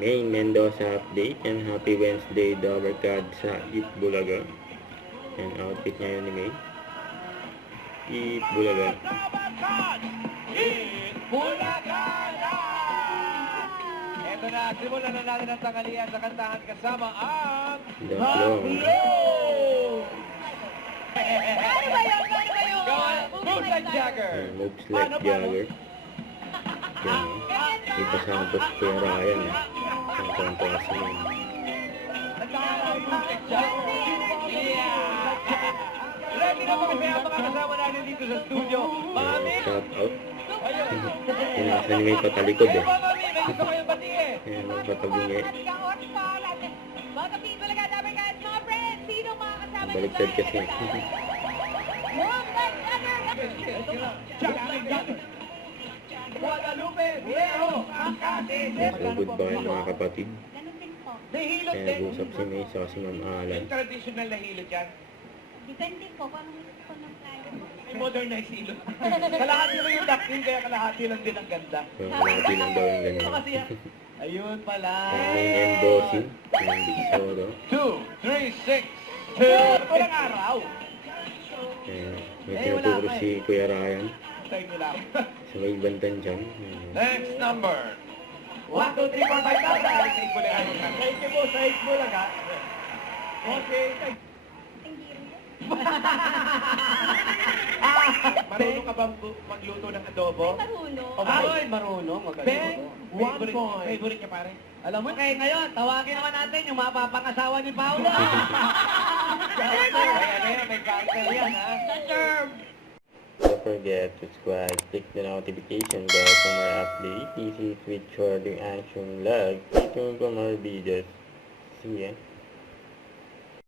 May Mendoza update and happy Wednesday Dovercad sa Itbulaga. Yan, outfit ngayon ni May. Itbulaga. Itbulaga na! Eto na, simulan na natin ang tanghalian sa kantahan kasama ang The Flow. Ano ba yun? Moves like Jagger. Moves like Jagger. Yan, Tito Santos, Kuya Ryan. Ang kontrasa yun. Ready na mga kasama natin dito sa studio. Mami! Shout out. Pinasa ni May patalikod eh. Mami, may gusto ko yung batiin. Ayan, patabingi. Mga people na kadamay kahit mga friends, sino mga kasama nyo Baliktad kasi. Guadalupe, Viejo, Makati. Sugod ba kayo mga kapatid? Ganun din po. Nahilot Kaya din. nag-usap si May sa si Ma'am Alan. Yung traditional na hilot yan. Depende po kung anong gusto ko ng klient mo. Ay, modernized hilot. Kalahati lang yung ducting, kaya kalahati lang din ang ganda. So, malaki lang daw yung ganyan. Kasi, ayun pala. May embossing. Yung Big Soro. 2, 3, 6, 2. Walang araw. Ayan, may tinuturo si Kuya Ryan. Tayo nyo lang. Sa may bantan dyan. Ayan. Next number. 1, 2, 3, 4, 5, 6. Thank you po sa Itbulaga. Okay. Hindi rin yun. Marunong ka bang magluto ng adobo? Marunong. Ay, marunong. Ben, 1 point. Favorite niya pare? Alam mo, kaya ngayon, tawagin naman natin yung mapapangasawa ni Paula. Kaya may character yan, ha? Don't forget to subscribe, click the notification bell for more updates. This is with Shorting Action Vlog. Stay tuned for more videos. See ya.